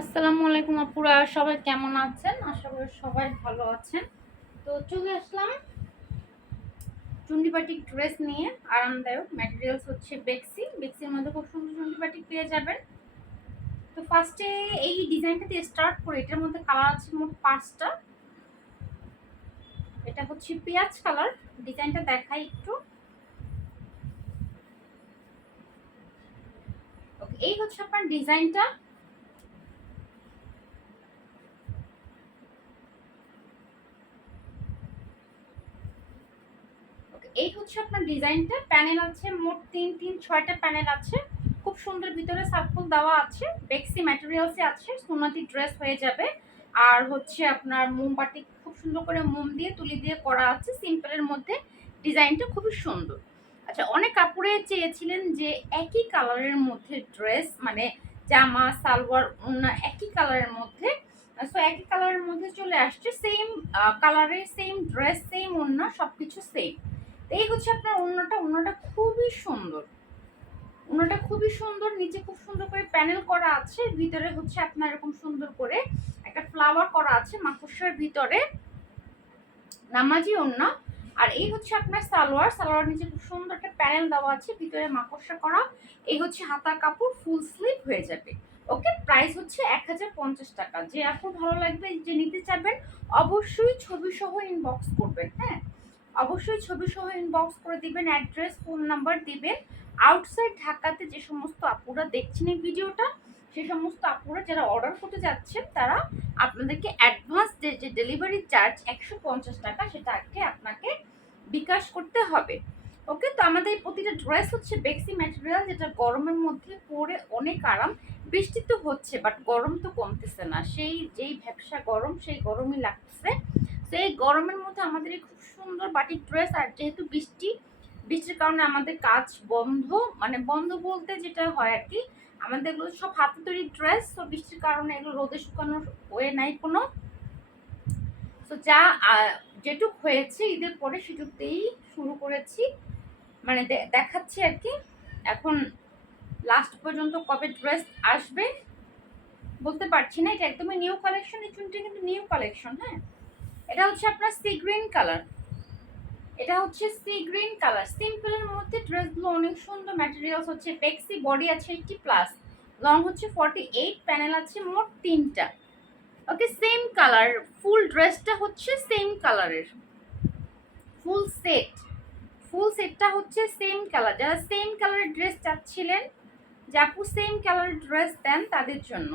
আসসালামু আলাইকুম আপুরা, সবাই কেমন আছেন? আশা করি সবাই ভালো আছেন। তো চলে আসলাম চুন্ডিপাটিক ড্রেস নিয়ে, আরামদায়ক ম্যাটেরিয়ালস হচ্ছে বেক্সি বেক্সির মধ্যে খুব সুন্দর চুন্ডিপাটিক পেয়ে যাবেন। তো ফার্স্টে এই ডিজাইনটা দিয়ে স্টার্ট করে, এটার মধ্যে কালার আছে মোট পাঁচটা। এটা হচ্ছে পেঁয়াজ কালার ডিজাইনটা দেখাই একটু। এই হচ্ছে আপনার ডিজাইনটা এই হচ্ছে আপনার ডিজাইনটা। প্যানেল আছে মোট তিন তিন, ছয়টা প্যানেল আছে। খুব সুন্দর ভিতরে সার্কুল দেওয়া আছে। বেক্সি ম্যাটেরিয়ালসে আছে সোনাতি ড্রেস হয়ে যাবে। আর হচ্ছে আপনার মোমবাতি, খুব সুন্দর করে মোম দিয়ে, তুলি দিয়ে করা আছে। সিম্পলের মধ্যে ডিজাইনটা খুবই সুন্দর। আচ্ছা অনেক কাপড়ে চেয়েছিলেন যে একই কালারের মধ্যে ড্রেস মানে জামা, সালোয়ার ওনা একই কালারের মধ্যে। সো একই কালারের মধ্যে চলে আসছে। সেম কালারের সেম ড্রেস সেম ওনা সব কিছু সেম এই হচ্ছে আপনার অন্যটা অন্যটা খুবই সুন্দর। অন্যটা খুবই সুন্দর, নিচে খুব সুন্দর করে প্যানেল করা আছে, ভিতরে হচ্ছে আপনার এরকম সুন্দর করে একটা ফ্লাওয়ার করা আছে, মাকড়সার ভিতরে। নামাজি অন্য আর এই হচ্ছে আপনার সালোয়ার সালোয়ার নিচে খুব সুন্দর একটা প্যানেল দেওয়া আছে, ভিতরে মাকড়সা করা। এই হচ্ছে হাতা কাপড় ফুল স্লিভ হয়ে যাবে। ওকে প্রাইস হচ্ছে এক হাজার পঞ্চাশ টাকা। যে আপু ভালো লাগবে যে নিতে চাবেন অবশ্যই ছবি সহ ইনবক্স করবেন হ্যাঁ? অবশ্যই ছবি সহ ইনবক্স করে দিবেন অ্যাড্রেস ফোন নাম্বার দিবেন। আউটসাইড ঢাকাতে যে সমস্ত আপুরা দেখছেন এই ভিডিওটা, সে সমস্ত আপুরা যারা অর্ডার করতে যাচ্ছেন, তারা আপনাদেরকে অ্যাডভান্স যে যে ডেলিভারি চার্জ একশো পঞ্চাশ টাকা, সেটা আগে আপনাকে বিকাশ করতে হবে। ওকে, তো আমাদের প্রতিটা ড্রেস হচ্ছে বেক্সি ম্যাটেরিয়াল যেটা গরমের মধ্যে পরে অনেক আরাম। বৃষ্টি তো হচ্ছে বাট গরম তো কমতেছে না। সেই, যেই ব্যবসা গরম, সেই গরমই লাগতেছে। সেই গরমের মধ্যে আমাদের খুব সুন্দর বাটিক ড্রেস, আর যেহেতু বৃষ্টি, বৃষ্টির কারণে আমাদের কাজ বন্ধ মানে বন্ধ বলতে যেটা হয় আর কি, আমাদের এগুলো সব হাতে তৈরি ড্রেস, তো বৃষ্টির কারণে এগুলো রোদে শুকানোর ওয়ে নাই কোনো। তো যা যেটুক হয়েছে, ঈদের পরে সেটুকতেই শুরু করেছি মানে দেখাচ্ছি আর কি। এখন লাস্ট পর্যন্ত কবে ড্রেস আসবে, বলতে পারছি না, এটা একদমই নিউ কালেকশন এই চুনটা কিন্তু নিউ কালেকশন হ্যাঁ? এটা হচ্ছে আপনার সি গ্রিন কালার এটা হচ্ছে সি গ্রিন কালার সিম্পলের মধ্যে ড্রেসগুলো অনেক সুন্দর ম্যাটেরিয়ালস হচ্ছে পেক্সি বডি আছে এইটটি প্লাস লং হচ্ছে ফর্টি এইট প্যানেল আছে মোট তিনটা। ওকে সেম কালার ফুল ড্রেসটা হচ্ছে সেম কালারের ফুল সেট ফুল সেটটা হচ্ছে সেম কালার যারা সেম কালারের ড্রেস চাচ্ছিলেন, যে আপু সেম কালারের ড্রেস দেন তাদের জন্য।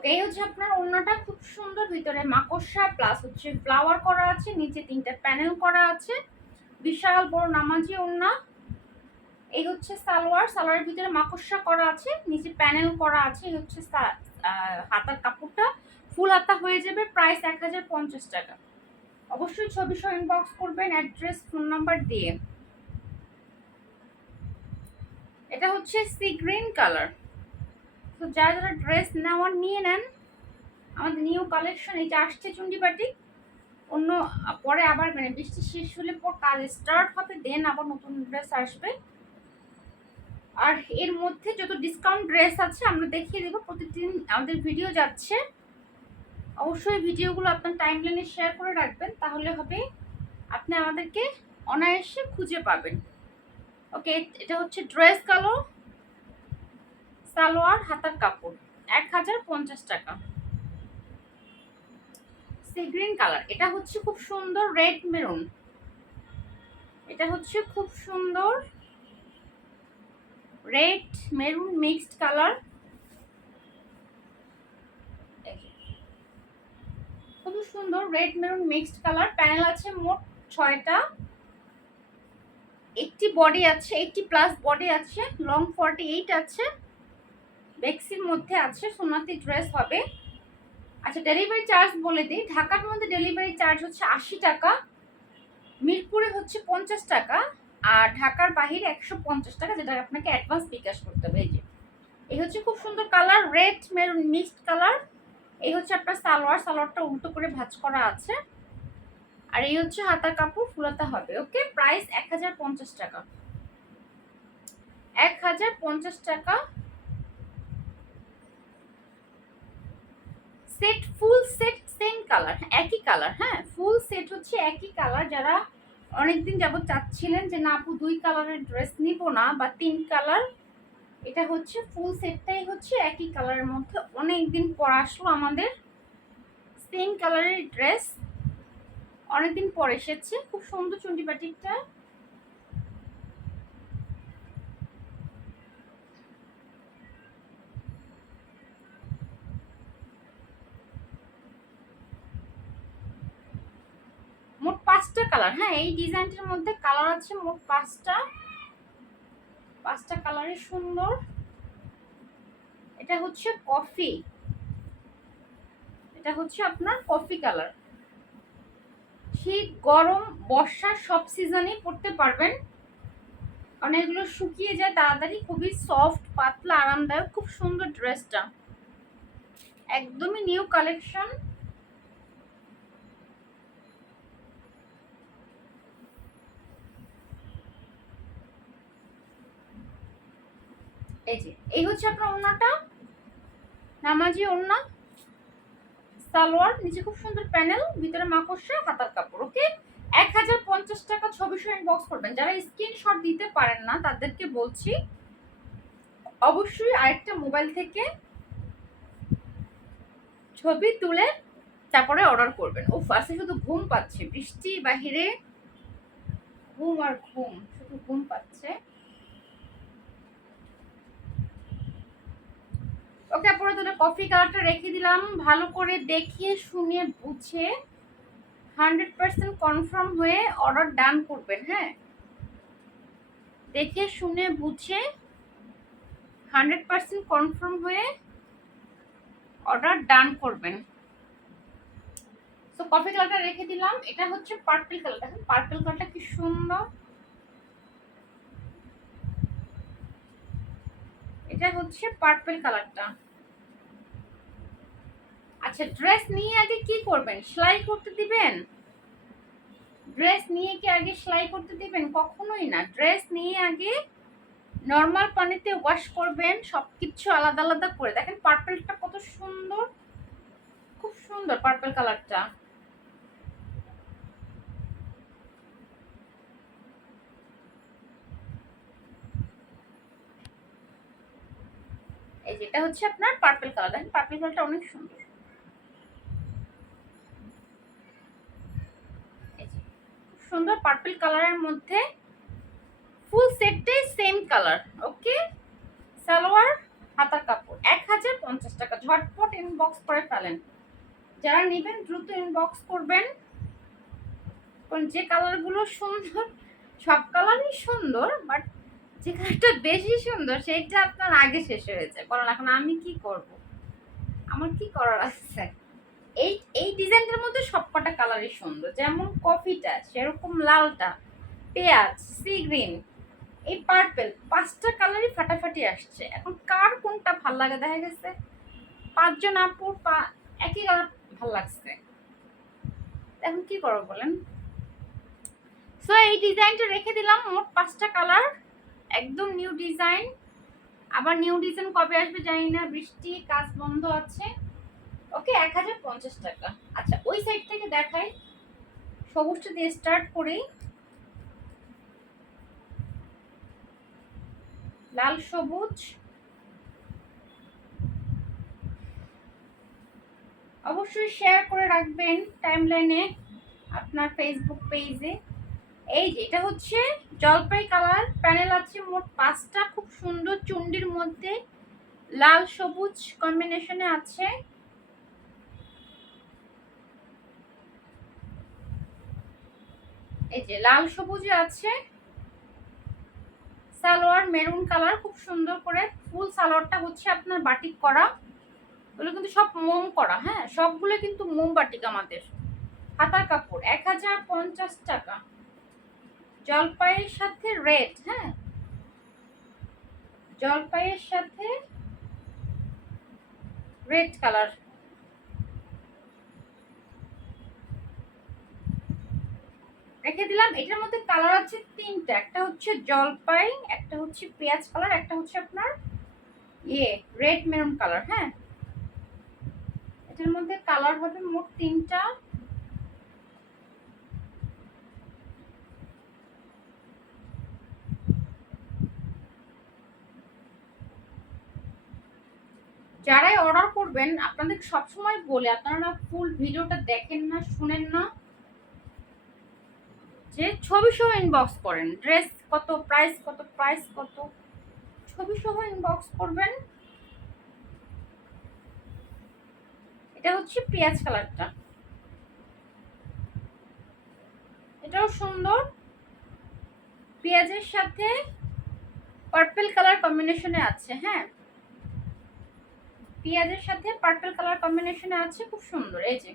ওকে এই হচ্ছে আপনার ওড়নাটা খুব সুন্দর, ভিতরে মাকড়সা প্লাস হচ্ছে ফ্লাওয়ার করা আছে, নিচে তিনটা প্যানেল করা আছে। বিশাল বড় নামাজি ওড়না। এই হচ্ছে সালোয়ার, সালোয়ারের ভিতরে মাকড়সা করা আছে, নিচে প্যানেল করা আছে, এই হচ্ছে হাতার কাপড়টা। ফুল হাতা হয়ে যাবে প্রাইস এক হাজার পঞ্চাশ টাকা। অবশ্যই ছবি সহ ইনবক্স করবেন অ্যাড্রেস ফোন নাম্বার দিয়ে। এটা হচ্ছে সি গ্রিন কালার তো যারা যারা ড্রেস নেওয়ার নিয়ে নেন, আমাদের নিউ কালেকশন এই যে আসছে চুন্ডিপাটি অন্য, পরে আবার মানে বৃষ্টি শেষ হলে পর কাজ স্টার্ট হবে দেন আবার নতুন ড্রেস আসবে। আর এর মধ্যে যত ডিসকাউন্ট ড্রেস আছে, আমরা দেখিয়ে দেবো, প্রতিদিন আমাদের ভিডিও যাচ্ছে। অবশ্যই ভিডিওগুলো আপনার টাইম লাইনে শেয়ার করে রাখবেন, তাহলে হবে আপনি আমাদেরকে অনায়াসে খুঁজে পাবেন। ওকে এটা হচ্ছে ড্রেস কালো সালোয়ার, হাতার কাপড়, এক হাজার পঞ্চাশ টাকা। সি গ্রিন কালার, এটা হচ্ছে খুব সুন্দর রেড মেরুন। এটা হচ্ছে খুব সুন্দর রেড মেরুন মিক্সড কালার। খুব সুন্দর red maroon mixed colour. Panel আছে মোট ছয়টা। একটি বডি আছে এইটটি প্লাস বডি আছে লং ফর্টি এইট আছে। বেক্সির মধ্যে আছে, সোনাতি ড্রেস হবে। আচ্ছা ডেলিভারি চার্জ বলে দিই। ঢাকার মধ্যে ডেলিভারি চার্জ হচ্ছে আশি টাকা, মিরপুরে হচ্ছে পঞ্চাশ টাকা, আর ঢাকার বাহিরে একশো পঞ্চাশ টাকা, যেটা আপনাকে অ্যাডভান্স বিকাশ করতে হবে। এই যে, এই হচ্ছে খুব সুন্দর colour red maroon mixed colour এই হচ্ছে আপনার সালোয়ার, সালোয়ারটা উল্টো করে ভাজ করা আছে। আর এই হচ্ছে হাতার কাপড়, ফুলাতে হবে ওকে প্রাইস এক হাজার পঞ্চাশ টাকা। এক হাজার পঞ্চাশ টাকা set full set same colour একই কালার হ্যাঁ ফুল সেট হচ্ছে একই কালার যারা অনেকদিন যাবত চাচ্ছিলেন যে, না আপু, দুই কালারের ড্রেস নিব না, বা তিন কালার এটা হচ্ছে ফুল সেটটাই হচ্ছে একই কালারের মধ্যে। অনেকদিন পর আসলো আমাদের সেম কালারের ড্রেস অনেকদিন পর এসেছে। খুব সুন্দর চুন্ডি মোট পাঁচটা কালার হ্যাঁ এই ডিজাইনটার মধ্যে কালার আছে মোট পাঁচটা। পাঁচটা কালারই সুন্দর। এটা হচ্ছে কফি। এটা হচ্ছে আপনার কফি কালার। শীত গরম বর্ষা সব সিজনেই পরতে পারবেন। কারণ এগুলো শুকিয়ে যায় তাড়াতাড়ি, খুবই সফট, পাতলা, আরামদায়ক, খুব সুন্দর ড্রেসটা। একদমই নিউ কালেকশন এই হচ্ছে আপনার ওড়নাটা। নামাজি ওড়না। সালোয়ার, নিচে খুব সুন্দর প্যানেল, ভিতরে মাকড়সা, হাতার কাপড় ওকে এক হাজার পঞ্চাশ টাকা ছবি সহ ইনবক্স করবেন। যারা স্ক্রিনশট দিতে পারেন না, তাদেরকে বলছি, অবশ্যই আরেকটা মোবাইল থেকে ছবি তুলে তারপরে অর্ডার করবেন। ও ফার্স্টে শুধু ঘুম পাচ্ছে। বৃষ্টি, বাহিরে ঘুম আর ঘুম, শুধু ঘুম পাচ্ছে। ওকে আপনারা তাহলে কফি কালারটা রেখে দিলাম। ভালো করে দেখিয়ে শুনে বুঝে হান্ড্রেড পার্সেন্ট কনফার্ম হয়ে অর্ডার ডান করবেন হ্যাঁ? দেখে শুনে, বুঝে হান্ড্রেড পার্সেন্ট কনফার্ম হয়ে অর্ডার ডান করবেন। তো কফি কালারটা রেখে দিলাম। এটা হচ্ছে পার্পল কালার দেখেন পার্পল কালারটা কি সুন্দর। এটা হচ্ছে পার্পল কালারটা আচ্ছা ড্রেস নিয়ে আগে কি করবেন? সেলাই করতে দিবেন? ড্রেস নিয়ে কি আগে সেলাই করতে দিবেন? কখনোই না। ড্রেস নিয়ে আগে নর্মাল পানিতে ওয়াশ করবেন সব কিছু আলাদা আলাদা করে। দেখেন পার্পলটা কত সুন্দর। খুব সুন্দর পার্পল কালারটা এই যেটা হচ্ছে আপনার পার্পল কালার দেখেন পার্পল কালারটা অনেক সুন্দর। সুন্দর পার্পল কালারের মধ্যে ফুল সেটটাই সেম কালার ওকে সালোয়ার, হাতার কাপড়, এক হাজার পঞ্চাশ টাকা। ঝটপট ইনবক্স করে ফেলেন। যারা নেবেন, দ্রুত ইনবক্স করবেন। যে কালারগুলো সুন্দর, সব কালারই সুন্দর বাট যে কালারটা বেশি সুন্দর, সেইটা আপনার আগে শেষ হয়েছে বলেন, এখন আমি কি করব? আমার কি করার আছে? এই এই ডিজাইনটার মধ্যে সবকটা কালারই সুন্দর। যেমন কফিটা, সেরকম লালটা, পেঁয়াজ সি গ্রিন এই পার্পেল পাঁচটা কালারই ফাটাফাটি আসছে। এখন কার কোনটা ভালো লাগে দেখা গেছে? পাঁচজন আপুর পা, একই কালার ভালো লাগছে। এখন কি করব বলেন? সো এই ডিজাইনটা রেখে দিলাম মোট পাঁচটা কালার একদম নিউ ডিজাইন আবার নিউ ডিজাইন কবে আসবে জানি না, বৃষ্টি, কাজ বন্ধ আছে। ওকে এক হাজার পঞ্চাশ টাকা। আচ্ছা ওই সাইড থেকে দেখাই। সবুজটা দিয়ে স্টার্ট করেই লাল সবুজ। অবশ্যই শেয়ার করে রাখবেন টাইমলাইনে আপনার ফেসবুক পেজে এই যে, এটা হচ্ছে জলপাই কালার। প্যানেল আছে মোট পাঁচটা খুব সুন্দর চুন্ডির মধ্যে। লাল, সবুজ কম্বিনেশনে আছে। এই যে, লাল, সবুজে আছে। সালোয়ার মেরুন কালার, খুব সুন্দর করে ফুল সালোয়ারটা হচ্ছে আপনার বাটিক করা। ওগুলো কিন্তু সব মোম করা হ্যাঁ? সবগুলো কিন্তু মোম বাটিক আমাদের। হাতার কাপড়, এক হাজার পঞ্চাশ টাকা। জলপাইয়ের সাথে রেড হ্যাঁ? জলপাইয়ের সাথে রেড কালার রেখে দিলাম, এটার মধ্যে কালার আছে তিনটা, একটা হচ্ছে জলপাই, একটা হচ্ছে পেঁয়াজ কালার একটা হচ্ছে আপনার ইয়ে রেড মেরুন কালার হ্যাঁ? এটার মধ্যে কালার হবে মোট তিনটা। যারাই অর্ডার করবেন, আপনাদের সবসময় বলে, আপনারা ফুল ভিডিওটা দেখেন না, শুনেন না। যে ছবি সহ ইনবক্স করেন ড্রেস কত প্রাইস কত প্রাইস কত, ছবি সহ ইনবক্স করবেন। এটা হচ্ছে পেঁয়াজ কালারটা। এটাও সুন্দর। পেঁয়াজের সাথে পার্পল কালার কম্বিনেশনে আছে হ্যাঁ। পেঁয়াজের সাথে পার্পল কালার কম্বিনেশনে আছে, খুব সুন্দর, এই যে।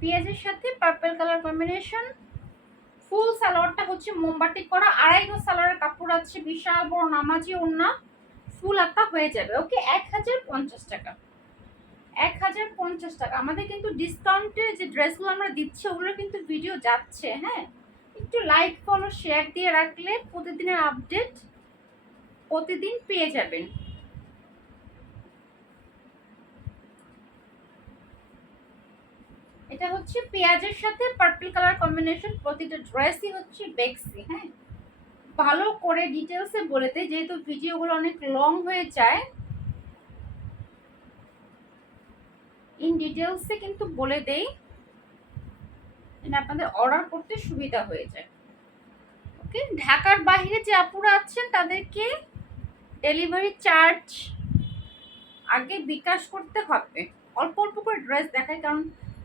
পেঁয়াজের সাথে পার্পল কালার কম্বিনেশন ফুল সালোয়ারটা হচ্ছে মোমবাতি করা, আড়াই গো সালোয়ারের কাপড় আছে, বিশাল বড় নামাজি ওড়না ফুল আত্মা হয়ে যাবে ওকে এক হাজার পঞ্চাশ টাকা। এক হাজার পঞ্চাশ টাকা। আমাদের কিন্তু ডিসকাউন্টে যে ড্রেসগুলো আমরা দিচ্ছি, ওগুলো কিন্তু ভিডিও যাচ্ছে হ্যাঁ? একটু লাইক ফলো শেয়ার দিয়ে রাখলে প্রতিদিনের আপডেট প্রতিদিন পেয়ে যাবেন। এটা হচ্ছে পেঁয়াজের সাথে পার্পল কালার কম্বিনেশন প্রতিটা ড্রেসই হচ্ছে বেক্সি হ্যাঁ? ভালো করে ডিটেলসে বলে দেয় যেহেতু ভিডিওগুলো অনেক লং হয়ে যায় ইন ডিটেলসে কিন্তু বলে দেই আপনাদের অর্ডার করতে সুবিধা হয়ে যায়। ওকে ঢাকার বাইরে যে আপুরা আছেন, তাদেরকে ডেলিভারি চার্জ আগে বিকাশ করতে হবে। অল্প অল্প করে ড্রেস দেখায়, কারণ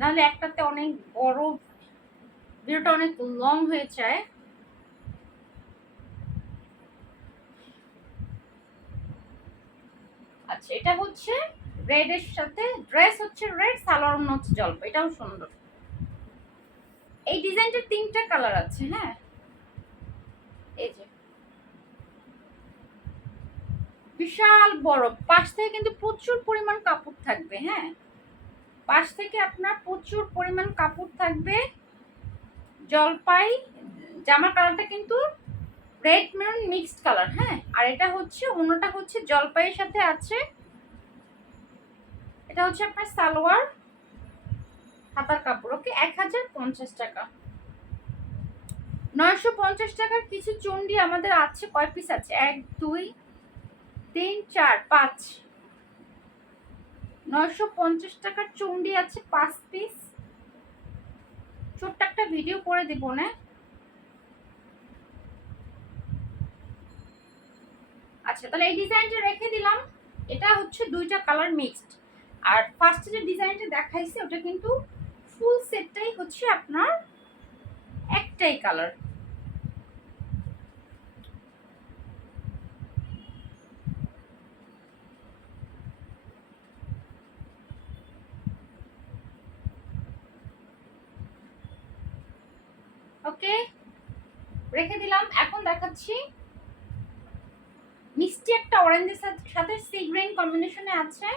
নাহলে একটাতে অনেক বড় ভিডিওটা অনেক লং হয়ে যায়। আচ্ছা এটা হচ্ছে রেড এর সাথে ড্রেস হচ্ছে রেড সালোয়ার হচ্ছে জল্প এটাও সুন্দর। এই ডিজাইনটার তিনটা কালার আছে হ্যাঁ? এই যে। বিশাল বড়, পাশ থেকে কিন্তু প্রচুর পরিমাণ কাপড় থাকবে হ্যাঁ? পাশ থেকে আপনার প্রচুর পরিমাণ কাপড় থাকবে, জলপাই, জামা কালারটা কিন্তু রেড মেরুন মিক্সড কালার হ্যাঁ? আর এটা হচ্ছে, অন্যটা হচ্ছে জলপাইয়ের সাথে আছে, এটা হচ্ছে আপনার সালোয়ার হাতার কাপড়, ওকে? এক হাজার পঞ্চাশ টাকা। নয়শো পঞ্চাশ টাকার কিছু চন্ডি আমাদের আছে, কয় পিস আছে? এক, দুই, তিন, চার, পাঁচ। নয়শো পঞ্চাশ টাকার চন্ডি আছে, পাঁচ পিস ছোট্ট একটা ভিডিও করে দেবো, না। আচ্ছা তাহলে এই ডিজাইনটা রেখে দিলাম। এটা হচ্ছে দুইটা কালার মিক্সড আর ফার্স্টে যে ডিজাইনটা দেখাইছে, ওটা কিন্তু ফুল সেটটাই হচ্ছে আপনার একটাই কালার ওকে রেখে দিলাম। এখন দেখাচ্ছি মিষ্টি একটা অরেঞ্জের সাথে সি গ্রিন কম্বিনেশনে আছে।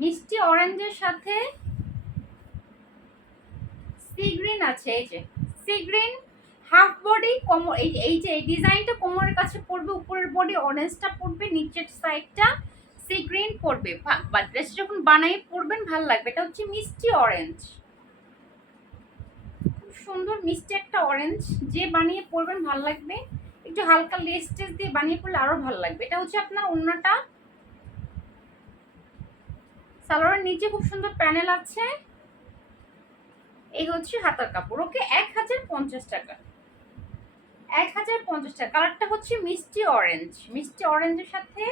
মিষ্টি অরেঞ্জের সাথে সি গ্রিন আছে, এই যে। সি গ্রিন হাফ বডি কোমর এই যে, এই ডিজাইনটা কোমরের কাছে পড়বে, উপরের বডি অরেঞ্জটা পড়বে, নিচের সাইডটা সি গ্রিন পড়বে বা ড্রেস যখন বানাই পরবেন, ভালো লাগবে। এটা হচ্ছে মিষ্টি অরেঞ্জ খুব সুন্দর মিষ্টি একটা অরেঞ্জ যে বানিয়ে পরবেন, ভালো লাগবে। একটু হালকা লেস টেস দিয়ে বানিয়ে পড়লে আরও ভালো লাগবে। এটা হচ্ছে আপনার অন্যটা সালোয়ারের নিচে খুব সুন্দর প্যানেল আছে। এই হচ্ছে হাতার কাপড়। ওকে, এক হাজার পঞ্চাশ টাকা। এক হাজার পঞ্চাশ টাকা। কালারটা হচ্ছে মিষ্টি অরেঞ্জ মিষ্টি অরেঞ্জের সাথে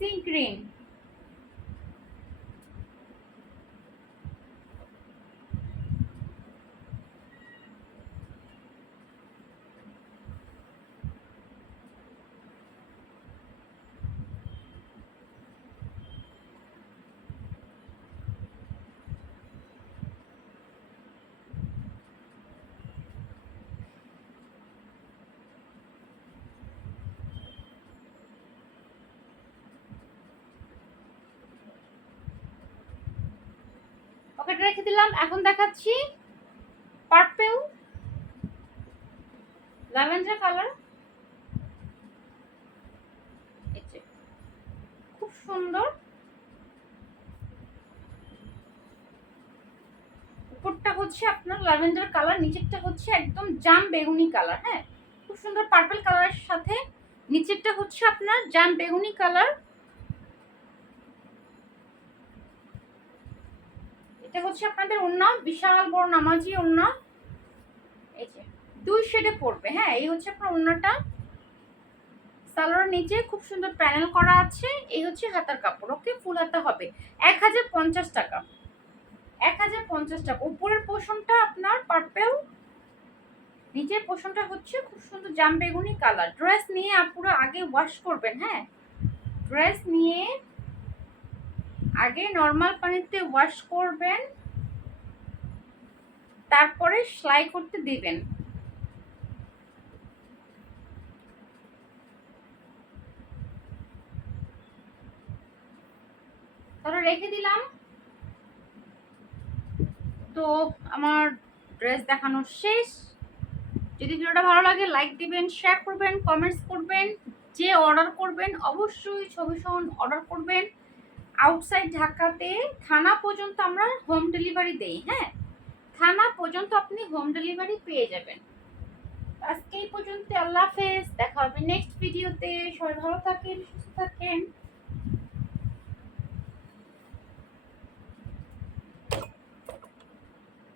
সি কেটে রেখে দিলাম। এখন দেখাচ্ছি পার্পেল, ল্যাভেন্ডার কালার। খুব সুন্দর। উপরটা হচ্ছে আপনার ল্যাভেন্ডার কালার, নিচেরটা হচ্ছে একদম জাম বেগুনি কালার হ্যাঁ? খুব সুন্দর পার্পেল কালারের সাথে নিচেরটা হচ্ছে আপনার জাম বেগুনি কালার। হচ্ছে আপনাদের ওন্না বিশাল বড় নামাজি ওন্না এই যে, দুই শেডে পড়বে হ্যাঁ এই হচ্ছে আপনার ওন্নাটা সালোয়ার নিচে খুব সুন্দর প্যানেল করা আছে, এই হচ্ছে হাতার কাপড়, ওকে? ফুল হাতা হবে। এক হাজার পঞ্চাশ টাকা। এক হাজার পঞ্চাশ টাকা। উপরের পোষণটা আপনার পার্পেল নিচের পোষণটা হচ্ছে খুব সুন্দর জাম বেগুনি কালার ড্রেস নিয়ে আপুরা আগে ওয়াশ করবেন হ্যাঁ? ড্রেস নিয়ে আগে নর্মাল পানিতে ওয়াশ করবেন। তারপরে সেলাই করতে দিবেন। তাহলে রেখে দিলাম। তো আমার ড্রেস দেখানো শেষ। যদি ভিডিওটা ভালো লাগে, লাইক দিবেন, শেয়ার করবেন, কমেন্টস করবেন, যে অর্ডার করবেন অবশ্যই ছবি সহ অর্ডার করবেন। আউটসাইড ঢাকাতে থানা পর্যন্ত আমরা হোম ডেলিভারি দেই হ্যাঁ? থানা পর্যন্ত আপনি হোম ডেলিভারি পেয়ে যাবেন। আজকে এই পর্যন্ত আল্লাহ হাফেজ। দেখা হবে নেক্সট ভিডিওতে সবাই ভালো থাকেন, সুস্থ থাকেন।